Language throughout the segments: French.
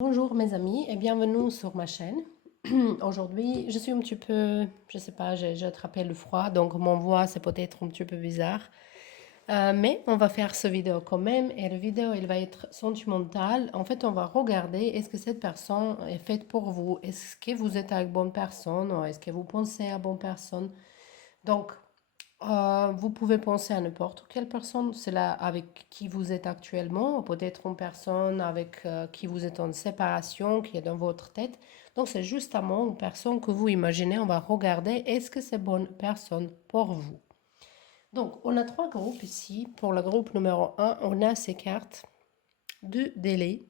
Bonjour mes amis et bienvenue sur ma chaîne. Aujourd'hui, je suis un petit peu, je sais pas, j'ai attrapé le froid, donc mon voix c'est peut-être un petit peu bizarre. Mais on va faire ce vidéo quand même et le vidéo il va être sentimental. En fait, on va regarder est-ce que cette personne est faite pour vous, est-ce que vous êtes avec bonne personne ou est-ce que vous pensez à bonne personne. Donc, vous pouvez penser à n'importe quelle personne, c'est là avec qui vous êtes actuellement, ou peut-être une personne avec qui vous êtes en séparation, qui est dans votre tête. Donc c'est justement une personne que vous imaginez, on va regarder, est-ce que c'est bonne personne pour vous? Donc on a trois groupes ici. Pour le groupe numéro un, on a ces cartes de délai,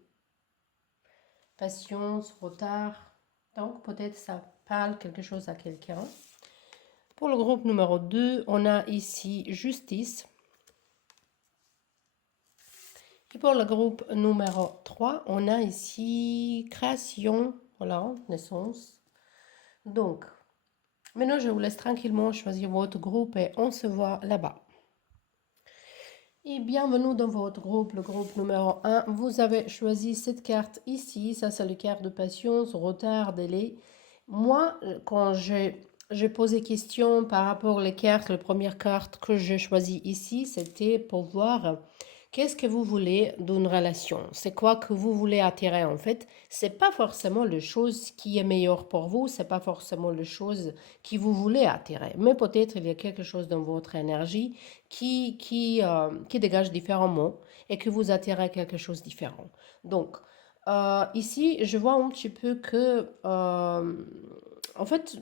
patience, retard. Donc peut-être ça parle quelque chose à quelqu'un. Pour le groupe numéro 2, on a ici justice. Et pour le groupe numéro 3, on a ici création, voilà, naissance. Donc, maintenant je vous laisse tranquillement choisir votre groupe et on se voit là-bas. Et bienvenue dans votre groupe, le groupe numéro 1. Vous avez choisi cette carte ici, ça c'est la carte de patience, retard, délai. Moi, quand j'ai posé question par rapport aux cartes, la première carte que j'ai choisie ici, c'était pour voir qu'est-ce que vous voulez d'une relation. C'est quoi que vous voulez attirer en fait. C'est pas forcément la chose qui est meilleure pour vous, c'est pas forcément la chose qui vous voulez attirer. Mais peut-être il y a quelque chose dans votre énergie qui dégage différemment et que vous attirez quelque chose de différent. Donc, ici, je vois un petit peu que, en fait,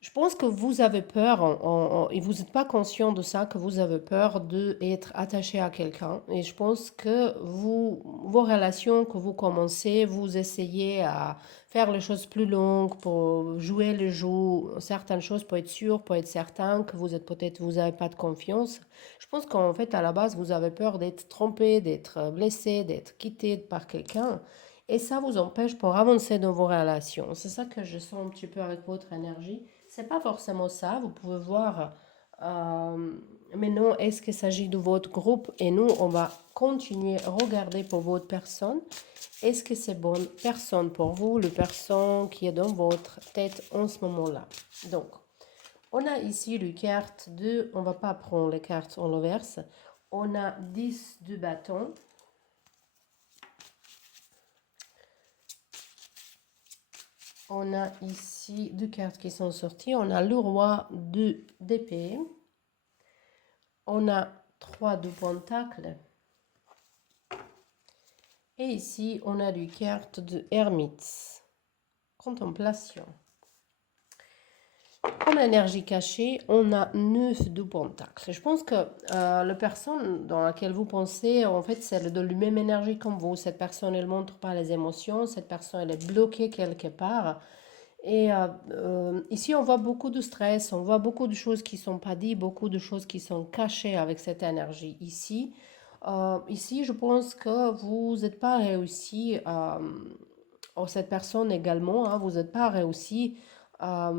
je pense que vous avez peur, et vous n'êtes pas conscient de ça, que vous avez peur d'être attaché à quelqu'un. Et je pense que vos relations que vous commencez, vous essayez à faire les choses plus longues, pour jouer le jeu, certaines choses pour être sûr, pour être certain que vous êtes peut-être, vous n'avez pas de confiance. Je pense qu'en fait, à la base, vous avez peur d'être trompé, d'être blessé, d'être quitté par quelqu'un. Et ça vous empêche pour avancer dans vos relations. C'est ça que je sens un petit peu avec votre énergie. C'est pas forcément ça. Vous pouvez voir. euh, mais non, est-ce qu'il s'agit de votre groupe? Et nous, on va continuer à regarder pour votre personne. Est-ce que c'est bonne personne pour vous, le personne qui est dans votre tête en ce moment-là? Donc, on a ici le carte de. On va pas prendre les cartes en l'inverse. On a 10 de bâton. On a ici deux cartes qui sont sorties. On a le roi de d'épée. On a 3 de pentacles. Et ici, on a une carte de ermite. Contemplation. En énergie cachée, on a 9 de pentacles. Je pense que la personne dans laquelle vous pensez, en fait, c'est de la même énergie comme vous. Cette personne, elle ne montre pas les émotions. Cette personne, elle est bloquée quelque part. Et ici, on voit beaucoup de stress, on voit beaucoup de choses qui ne sont pas dites, beaucoup de choses qui sont cachées avec cette énergie ici. Ici, je pense que vous n'êtes pas réussi, cette personne également, hein, vous n'êtes pas réussi à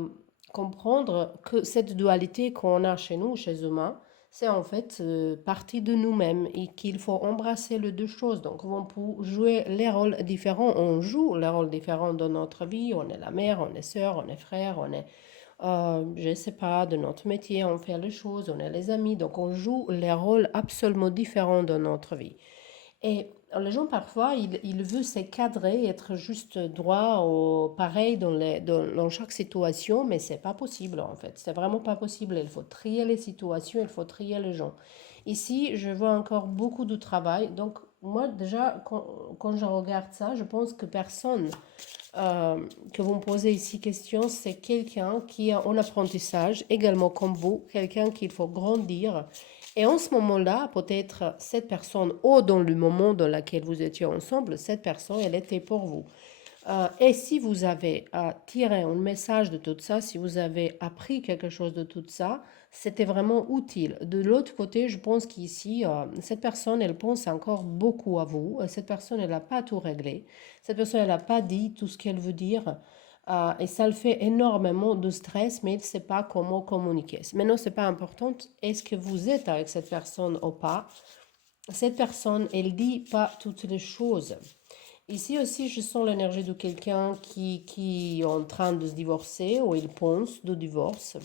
comprendre que cette dualité qu'on a chez nous, chez humains, c'est en fait partie de nous-mêmes et qu'il faut embrasser les deux choses. Donc, on peut jouer les rôles différents. On joue les rôles différents dans notre vie. On est la mère, on est sœur, on est frère, on est, je ne sais pas, de notre métier, on fait les choses, on est les amis. Donc, on joue les rôles absolument différents dans notre vie. Et les gens, parfois, ils veulent se cadrer, être juste droit ou pareil dans chaque situation, mais c'est pas possible, en fait. C'est vraiment pas possible. Il faut trier les situations, il faut trier les gens. Ici, je vois encore beaucoup de travail. Donc, moi, déjà, quand je regarde ça, je pense que personne que vous me posez ici question, c'est quelqu'un qui est en apprentissage, également comme vous, quelqu'un qu'il faut grandir. Et en ce moment-là, peut-être cette personne, ou dans le moment dans lequel vous étiez ensemble, cette personne, elle était pour vous. Et si vous avez tiré un message de tout ça, si vous avez appris quelque chose de tout ça, c'était vraiment utile. De l'autre côté, je pense qu'ici, cette personne, elle pense encore beaucoup à vous. Cette personne, elle n'a pas tout réglé. Cette personne, elle n'a pas dit tout ce qu'elle veut dire. Et ça le fait énormément de stress, mais il ne sait pas comment communiquer. Maintenant, ce n'est pas important. Est-ce que vous êtes avec cette personne ou pas? Cette personne, elle dit pas toutes les choses. Ici aussi, je sens l'énergie de quelqu'un qui est en train de se divorcer ou il pense de divorce.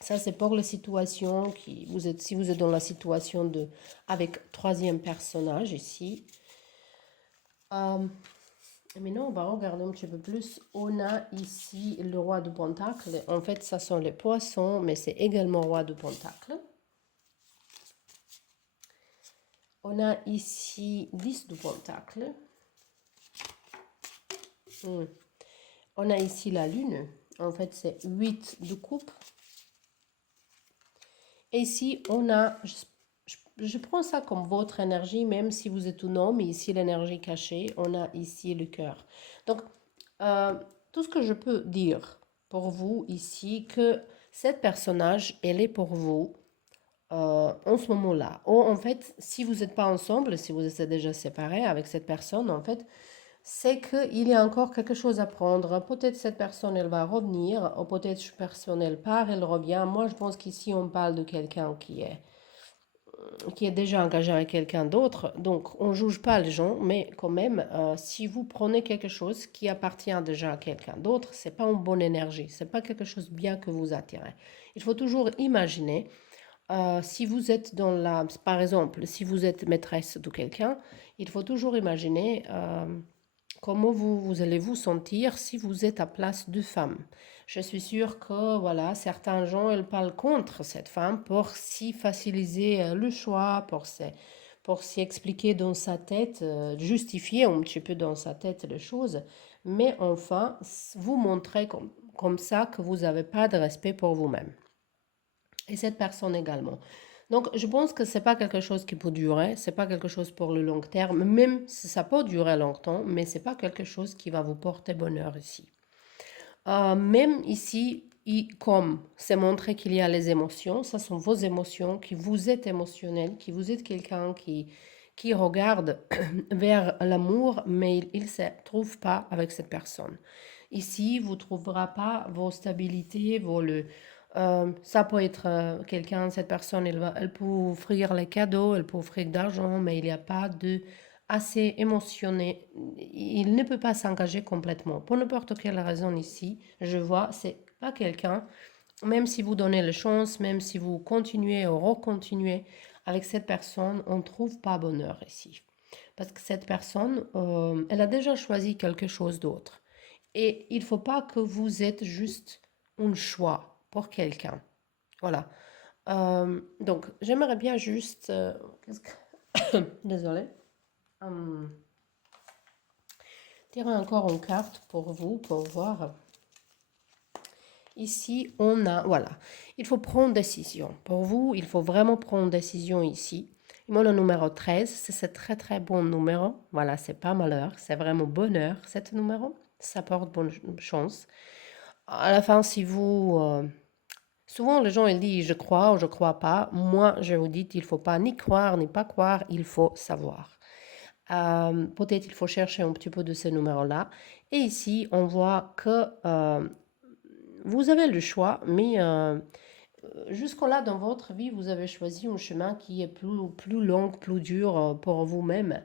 Ça, c'est pour les situations qui vous êtes, si vous êtes dans la situation de avec troisième personnage ici. Euh, Maintenant, on va regarder un petit peu plus. On a ici le roi de Pentacle. En fait, ça sont les poissons, mais c'est également roi de Pentacle. On a ici 10 de Pentacle. On a ici la lune. En fait, c'est 8 de coupe. Et ici, on a, je prends ça comme votre énergie, même si vous êtes un homme, ici l'énergie cachée, on a ici le cœur. Donc, tout ce que je peux dire pour vous ici, que cette personnage, elle est pour vous en ce moment-là. Ou en fait, si vous n'êtes pas ensemble, si vous êtes déjà séparés avec cette personne, en fait, c'est qu'il y a encore quelque chose à prendre. Peut-être cette personne, elle va revenir, ou peut-être cette personne, elle part, elle revient. Moi, je pense qu'ici, on parle de quelqu'un qui est déjà engagé avec quelqu'un d'autre. Donc, on ne juge pas les gens, mais quand même, si vous prenez quelque chose qui appartient déjà à quelqu'un d'autre, c'est pas une bonne énergie, c'est pas quelque chose de bien que vous attirez. Il faut toujours imaginer, si vous êtes dans la, par exemple, si vous êtes maîtresse de quelqu'un, il faut toujours imaginer comment vous allez vous sentir si vous êtes à place de femme. Je suis sûre que voilà, certains gens ils parlent contre cette femme pour s'y faciliter le choix, pour s'y expliquer dans sa tête, justifier un petit peu dans sa tête les choses. Mais enfin, vous montrez comme ça que vous n'avez pas de respect pour vous-même. Et cette personne également. Donc, je pense que c'est pas quelque chose qui peut durer, c'est pas quelque chose pour le long terme, même si ça peut durer longtemps, mais c'est pas quelque chose qui va vous porter bonheur ici. Même ici, comme c'est montré qu'il y a les émotions, ça sont vos émotions, qui vous êtes émotionnel, qui vous êtes quelqu'un qui regarde vers l'amour, mais il ne se trouve pas avec cette personne. Ici, vous ne trouverez pas vos stabilités, ça peut être quelqu'un, cette personne, elle peut offrir les cadeaux, elle peut offrir de l'argent, mais il n'y a pas de assez émotionné. Il ne peut pas s'engager complètement. Pour n'importe quelle raison ici, je vois, c'est pas quelqu'un, même si vous donnez la chance, même si vous continuez ou recontinuez avec cette personne, on ne trouve pas bonheur ici. Parce que cette personne, elle a déjà choisi quelque chose d'autre. Et il ne faut pas que vous êtes juste un choix pour quelqu'un. Voilà. Donc, j'aimerais bien juste... Désolée. Tirer encore une carte pour vous, pour voir. Ici, on a... Voilà. Il faut prendre décision. Pour vous, il faut vraiment prendre décision ici. Moi, le numéro 13, c'est ce très très bon numéro. Voilà, c'est pas malheur, c'est vraiment bonheur, cet numéro. Ça porte bonne chance. À la fin, si vous... souvent, les gens ils disent je crois ou je crois pas. Moi, je vous dis il faut pas ni croire ni pas croire, il faut savoir. Peut-être il faut chercher un petit peu de ces numéros-là. Et ici, on voit que vous avez le choix, mais jusqu'au-là dans votre vie, vous avez choisi un chemin qui est plus long, plus dur pour vous-même.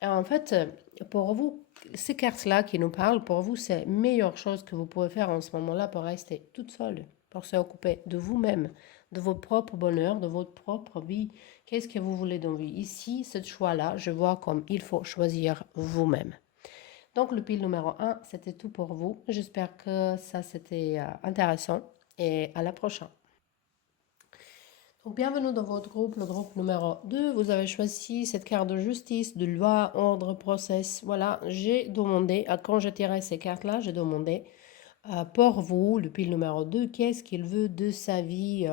Et en fait, pour vous, ces cartes-là qui nous parlent, pour vous, c'est la meilleure chose que vous pouvez faire en ce moment-là pour rester toute seule, pour s'occuper de vous-même, de votre propre bonheur, de votre propre vie. Qu'est-ce que vous voulez dans la vie? Ici, ce choix-là, je vois comme il faut choisir vous-même. Donc, le pile numéro 1, c'était tout pour vous. J'espère que ça, c'était intéressant et à la prochaine. Donc, bienvenue dans votre groupe, le groupe numéro 2. Vous avez choisi cette carte de justice, de loi, ordre, process. Voilà, j'ai demandé, quand j'ai tiré ces cartes-là, j'ai demandé pour vous, le pile numéro 2, qu'est-ce qu'il veut de sa vie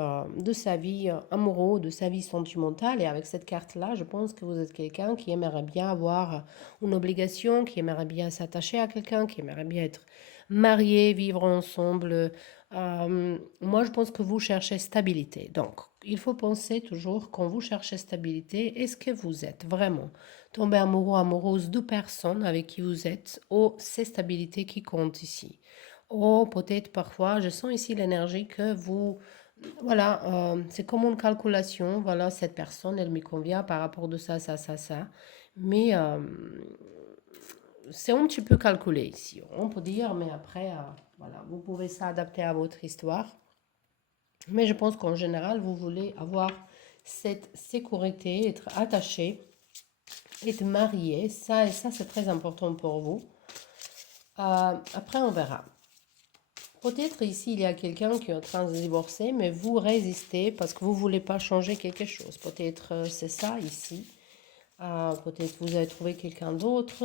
amoureuse, de sa vie sentimentale. Et avec cette carte-là, je pense que vous êtes quelqu'un qui aimerait bien avoir une obligation, qui aimerait bien s'attacher à quelqu'un, qui aimerait bien être marié, vivre ensemble. Moi, je pense que vous cherchez stabilité. Donc, il faut penser toujours, quand vous cherchez stabilité, est-ce que vous êtes vraiment tombé amoureux, amoureuse de personnes avec qui vous êtes, ou c'est stabilité qui compte ici? Oh, peut-être parfois, je sens ici l'énergie que vous, voilà, c'est comme une calculation, voilà, cette personne, elle me convient par rapport de ça, ça, ça, ça. Mais c'est un petit peu calculé ici, on peut dire, mais après, voilà, vous pouvez s'adapter à votre histoire. Mais je pense qu'en général, vous voulez avoir cette sécurité, être attaché, être marié. Ça et ça, c'est très important pour vous. Après, on verra. Peut-être ici, il y a quelqu'un qui est en train de se divorcer, mais vous résistez parce que vous ne voulez pas changer quelque chose. Peut-être c'est ça ici. Peut-être vous avez trouvé quelqu'un d'autre.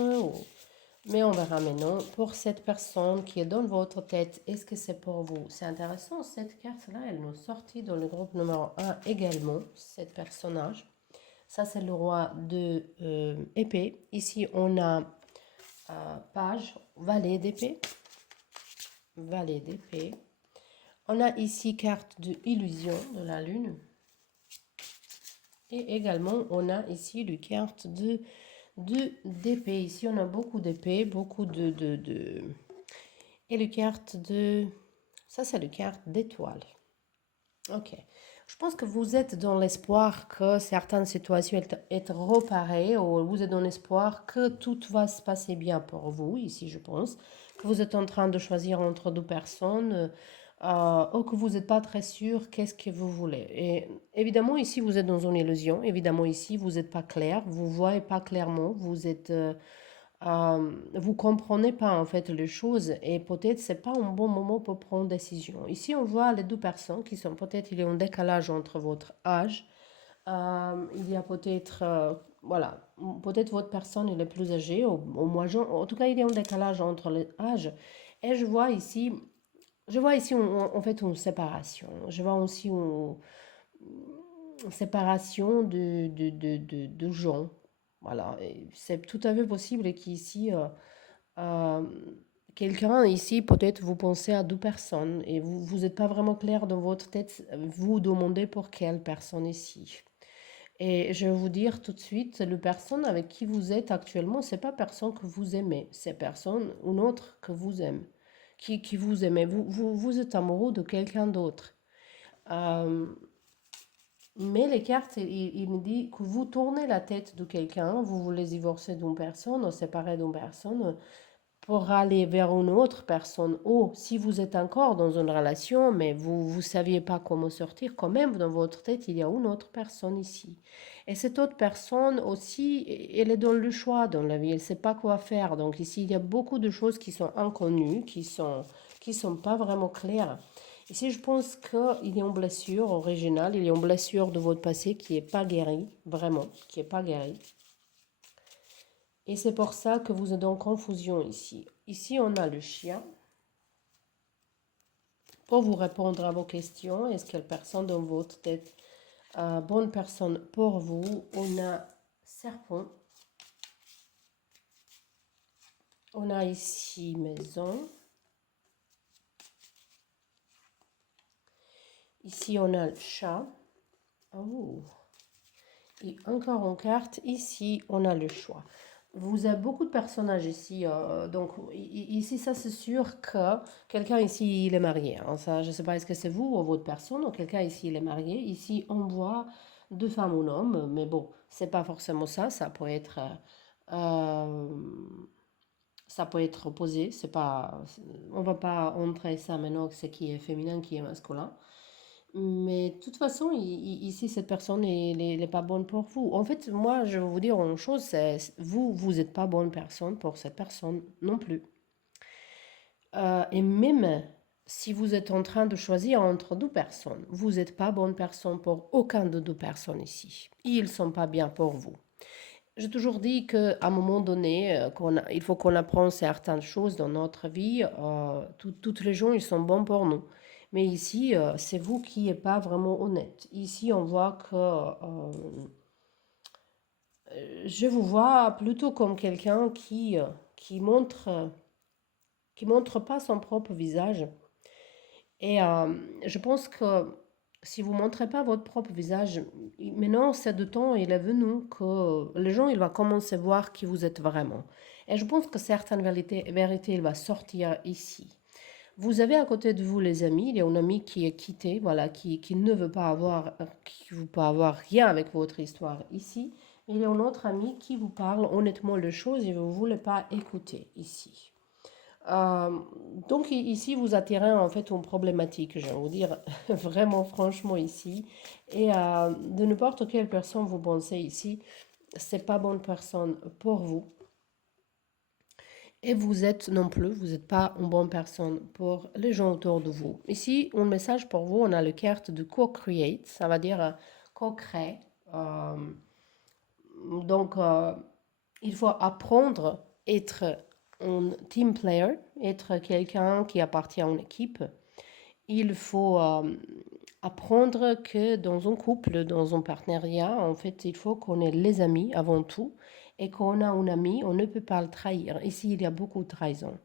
Mais on verra maintenant. Pour cette personne qui est dans votre tête, est-ce que c'est pour vous? C'est intéressant, cette carte-là, elle nous sortit dans le groupe numéro 1 également, cette personnage. Ça, c'est le roi de épée. Ici, on a page, valet d'épée. Valet d'épée. On a ici carte de illusion de la lune. Et également, on a ici le carte d'épée. Ici, on a beaucoup d'épées, beaucoup de... Et le carte de... Ça, c'est le carte d'étoile. Ok. Je pense que vous êtes dans l'espoir que certaines situations être reparées, ou vous êtes dans l'espoir que tout va se passer bien pour vous, ici, je pense. Que vous êtes en train de choisir entre deux personnes, ou que vous n'êtes pas très sûr qu'est-ce que vous voulez. Et évidemment, ici, vous êtes dans une illusion. Évidemment, ici, vous n'êtes pas clair. Vous ne voyez pas clairement. Vous êtes... vous comprenez pas en fait les choses et peut-être c'est pas un bon moment pour prendre décision. Ici, on voit les deux personnes qui sont peut-être il y a un décalage entre votre âge. Il y a peut-être voilà, peut-être votre personne elle est plus âgée ou moins jeune. En tout cas, il y a un décalage entre les âges. Et je vois ici en fait une séparation. Je vois aussi une séparation de gens. Voilà, c'est tout à fait possible qu'ici, euh, quelqu'un ici, peut-être vous pensez à deux personnes et vous n'êtes pas vraiment clair dans votre tête, vous demandez pour quelle personne ici. Et je vais vous dire tout de suite, le personne avec qui vous êtes actuellement, c'est pas personne que vous aimez, c'est personne ou autre que vous aime, qui vous aimez. Vous êtes amoureux de quelqu'un d'autre. Euh, mais les cartes, il me dit que vous tournez la tête de quelqu'un, vous voulez divorcer d'une personne ou séparer d'une personne pour aller vers une autre personne. Ou si vous êtes encore dans une relation, mais vous ne saviez pas comment sortir, quand même dans votre tête, il y a une autre personne ici. Et cette autre personne aussi, elle est dans le choix dans la vie, elle ne sait pas quoi faire. Donc ici, il y a beaucoup de choses qui sont inconnues, qui sont pas vraiment claires. Ici, je pense qu'il y a une blessure originale, il y a une blessure de votre passé qui n'est pas guérie, vraiment, qui n'est pas guérie. Et c'est pour ça que vous êtes en confusion ici. Ici, on a le chien. Pour vous répondre à vos questions, est-ce quelle personne dans votre tête, bonne personne pour vous? On a serpent. On a ici maison. Ici, on a le chat. Oh. Et encore en carte, ici, on a le choix. Vous avez beaucoup de personnages ici. Donc, ici, ça, c'est sûr que quelqu'un ici, il est marié. Hein. Ça, je ne sais pas, est-ce que c'est vous ou votre personne ou quelqu'un ici, il est marié. Ici, on voit deux femmes ou un homme. Mais bon, c'est pas forcément ça. Euh, ça peut être opposé. C'est pas, on va pas entrer ça maintenant, que c'est qui est féminin, qui est masculin. Mais de toute façon, ici, cette personne n'est pas bonne pour vous. En fait, moi, je vais vous dire une chose, c'est vous n'êtes pas bonne personne pour cette personne non plus. Et même si vous êtes en train de choisir entre deux personnes, vous n'êtes pas bonne personne pour aucun de deux personnes ici. Ils ne sont pas bien pour vous. J'ai toujours dit qu'à un moment donné, il faut qu'on apprenne certaines choses dans notre vie. Toutes les gens, ils sont bons pour nous. Mais ici, c'est vous qui n'êtes pas vraiment honnête. Ici, on voit que je vous vois plutôt comme quelqu'un qui montre pas son propre visage. Et je pense que si vous ne montrez pas votre propre visage, maintenant, c'est de temps, il est venu que les gens, ils vont commencer à voir qui vous êtes vraiment. Et je pense que certaines vérités, il va sortir ici. Vous avez à côté de vous les amis, il y a un ami qui est quitté, voilà, qui ne veut pas avoir, qui veut pas avoir rien avec votre histoire ici. il y a un autre ami qui vous parle honnêtement de choses et vous ne voulez pas écouter ici. Euh, donc ici, vous attirez en fait une problématique, je vais vous dire vraiment franchement ici. Et de n'importe quelle personne vous pensez ici, c'est pas bonne personne pour vous. Et vous êtes non plus, vous n'êtes pas une bonne personne pour les gens autour de vous. Ici, un message pour vous, on a le carte de co-create, ça veut dire co-créer. Euh, donc, il faut apprendre à être un team player, être quelqu'un qui appartient à une équipe. Il faut apprendre que dans un couple, dans un partenariat, en fait, il faut qu'on ait les amis avant tout et qu'on a un ami, on ne peut pas le trahir. Ici, il y a beaucoup de trahison.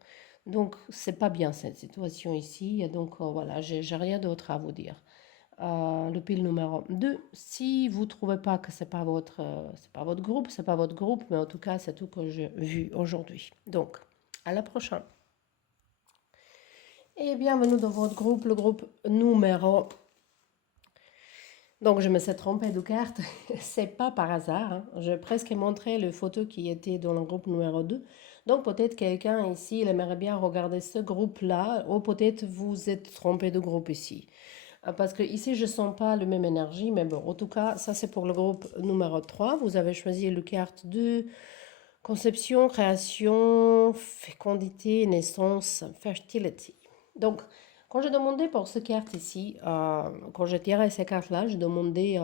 Donc, c'est pas bien cette situation ici. Et donc, voilà, j'ai rien d'autre à vous dire. Le pile numéro 2, si vous ne trouvez pas que c'est pas votre groupe, c'est pas votre groupe, mais en tout cas, c'est tout que j'ai vu aujourd'hui. Donc, à la prochaine. Et bienvenue dans votre groupe, le groupe numéro. Donc, je me suis trompée de carte. C'est pas par hasard, hein. J'ai presque montré les photos qui étaient dans le groupe numéro 2. Donc, peut-être quelqu'un ici, il aimerait bien regarder ce groupe-là, ou peut-être vous êtes trompé de groupe ici. Parce que ici, je ne sens pas la même énergie, mais bon, en tout cas, ça c'est pour le groupe numéro 3. Vous avez choisi le carte de conception, création, fécondité, naissance, fertility. Donc, quand j'ai demandé pour ce carte ici, quand j'ai tiré ces cartes-là, je demandais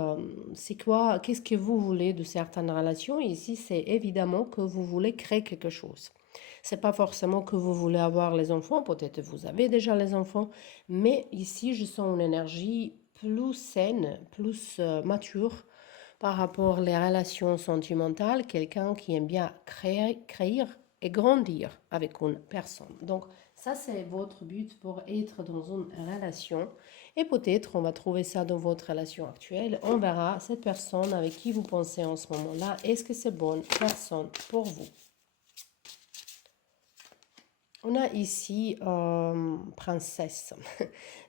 c'est quoi, qu'est-ce que vous voulez de certaines relations. Et ici, c'est évidemment que vous voulez créer quelque chose. C'est pas forcément que vous voulez avoir les enfants, peut-être vous avez déjà les enfants, mais ici, je sens une énergie plus saine, plus mature par rapport aux relations sentimentales, quelqu'un qui aime bien créer et grandir avec une personne. Donc, ça, c'est votre but pour être dans une relation. Et peut-être, on va trouver ça dans votre relation actuelle. On verra cette personne avec qui vous pensez en ce moment-là. Est-ce que c'est bonne personne pour vous? On a ici princesse.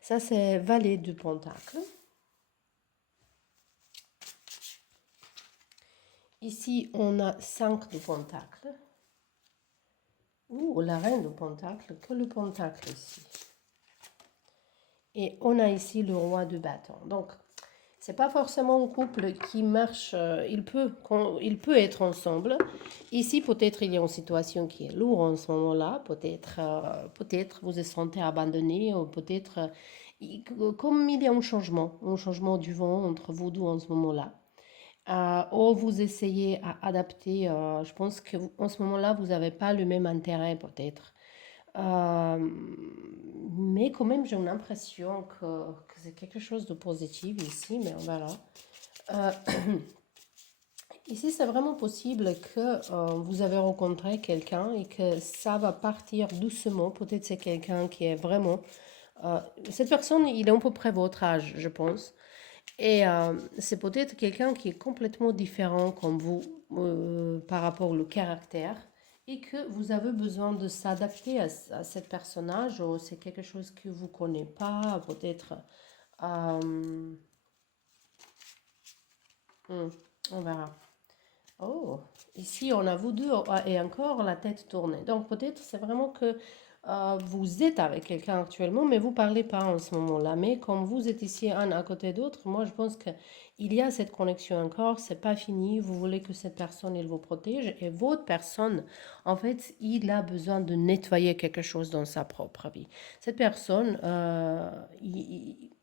Ça, c'est valet de pentacle. Ici, on a 5 de pentacle. Ouh, la reine de pentacle, que le pentacle ici. Et on a ici le roi de bâton. Donc, c'est pas forcément un couple qui marche, il peut être ensemble. Ici, peut-être il y a une situation qui est lourde en ce moment-là. Peut-être vous vous sentez abandonné, ou peut-être, comme il y a un changement du vent entre vous deux en ce moment-là. Ou vous essayez à adapter, je pense que en ce moment-là, vous n'avez pas le même intérêt peut-être. Euh, mais quand même, j'ai l'impression que c'est quelque chose de positif ici, mais on verra. Euh, Ici, c'est vraiment possible que vous avez rencontré quelqu'un et que ça va partir doucement. Peut-être c'est quelqu'un qui est vraiment... cette personne, il est à peu près votre âge, je pense. Et c'est peut-être quelqu'un qui est complètement différent comme vous par rapport au caractère et que vous avez besoin de s'adapter à cet personnage ou c'est quelque chose que vous ne connaissez pas, peut-être. euh, on verra. Oh, ici on a vous deux et encore la tête tournée. Donc peut-être c'est vraiment que vous êtes avec quelqu'un actuellement, mais vous parlez pas en ce moment-là. Mais comme vous êtes ici un à côté d'autre, moi je pense que il y a cette connexion encore. C'est pas fini. Vous voulez que cette personne elle vous protège et votre personne, en fait, il a besoin de nettoyer quelque chose dans sa propre vie. Cette personne,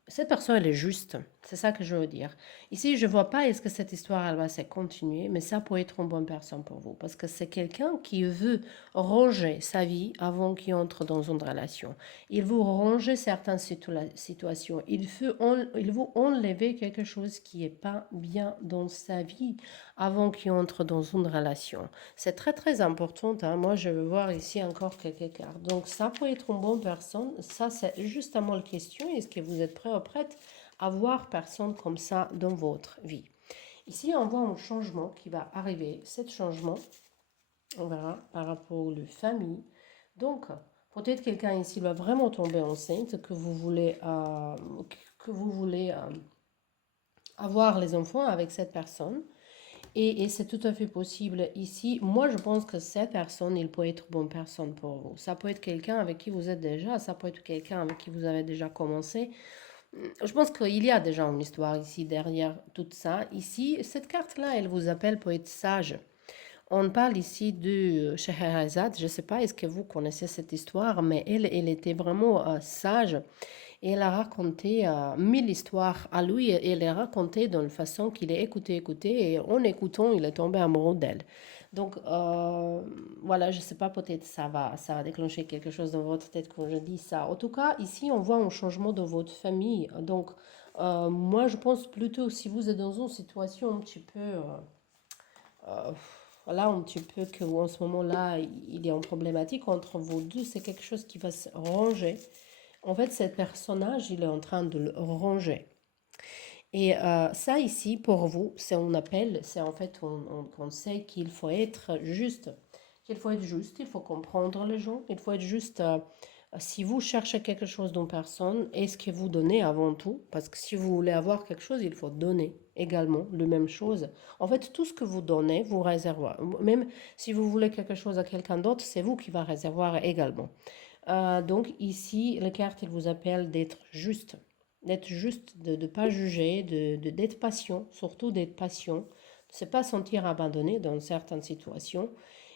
cette personne elle est juste. C'est ça que je veux dire. Ici, je ne vois pas est-ce que cette histoire elle va se continuer, mais ça peut être une bonne personne pour vous parce que c'est quelqu'un qui veut ranger sa vie avant qu'il entre dans une relation. Il veut ranger certaines situations. Il veut enlever quelque chose qui n'est pas bien dans sa vie avant qu'il entre dans une relation. C'est très très important, hein. Moi, je veux voir ici encore quelques cartes. Donc, ça peut être une bonne personne. Ça, c'est justement la question. Est-ce que vous êtes prêt ou prête avoir personne comme ça dans votre vie? Ici, on voit un changement qui va arriver. Ce changement, on verra par rapport aux familles. Donc, peut-être quelqu'un ici va vraiment tomber enceinte, que vous voulez, avoir les enfants avec cette personne. Et c'est tout à fait possible ici. Moi, je pense que cette personne, il peut être bonne personne pour vous. Ça peut être quelqu'un avec qui vous êtes déjà, ça peut être quelqu'un avec qui vous avez déjà commencé. Je pense qu'il y a déjà une histoire ici derrière tout ça. Ici, cette carte-là, elle vous appelle pour être sage. On parle ici de Scheherazade. Je ne sais pas, est-ce que vous connaissez cette histoire, mais elle était vraiment sage. Et elle a raconté 1000 histoires à lui. Et elle les raconté d'une façon qu'il est écouté. Et en écoutant, il est tombé amoureux d'elle. Donc, voilà, je ne sais pas, peut-être ça va déclencher quelque chose dans votre tête quand je dis ça. En tout cas, ici, on voit un changement dans votre famille. Donc, moi, je pense plutôt si vous êtes dans une situation un petit peu euh, là, un petit peu que en ce moment-là, il y a une problématique entre vous deux, c'est quelque chose qui va se ranger. En fait, ce personnage, il est en train de le ranger. Et ça ici, pour vous, c'est un appel, c'est en fait un conseil qu'il faut être juste. Il faut être juste, il faut comprendre les gens, il faut être juste. Si vous cherchez quelque chose d'une personne, est-ce que vous donnez avant tout? Parce que si vous voulez avoir quelque chose, il faut donner également la même chose. En fait, tout ce que vous donnez, vous réservez. Même si vous voulez quelque chose à quelqu'un d'autre, c'est vous qui va réservoir également. Donc ici, la carte, il vous appelle d'être juste, de ne pas juger, d'être patient, surtout d'être patient, de ne se pas sentir abandonné dans certaines situations.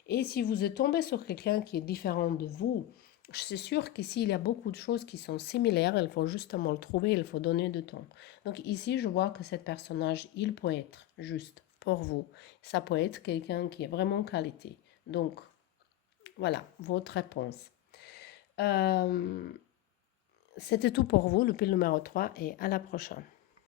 Et si vous êtes tombé sur quelqu'un qui est différent de vous, je suis sûre qu'ici, il y a beaucoup de choses qui sont similaires, il faut justement le trouver, il faut donner du temps. Donc ici, je vois que cet personnage, il peut être juste pour vous. Ça peut être quelqu'un qui est vraiment qualité. Donc, voilà, votre réponse. C'était tout pour vous, le pile numéro 3 et à la prochaine.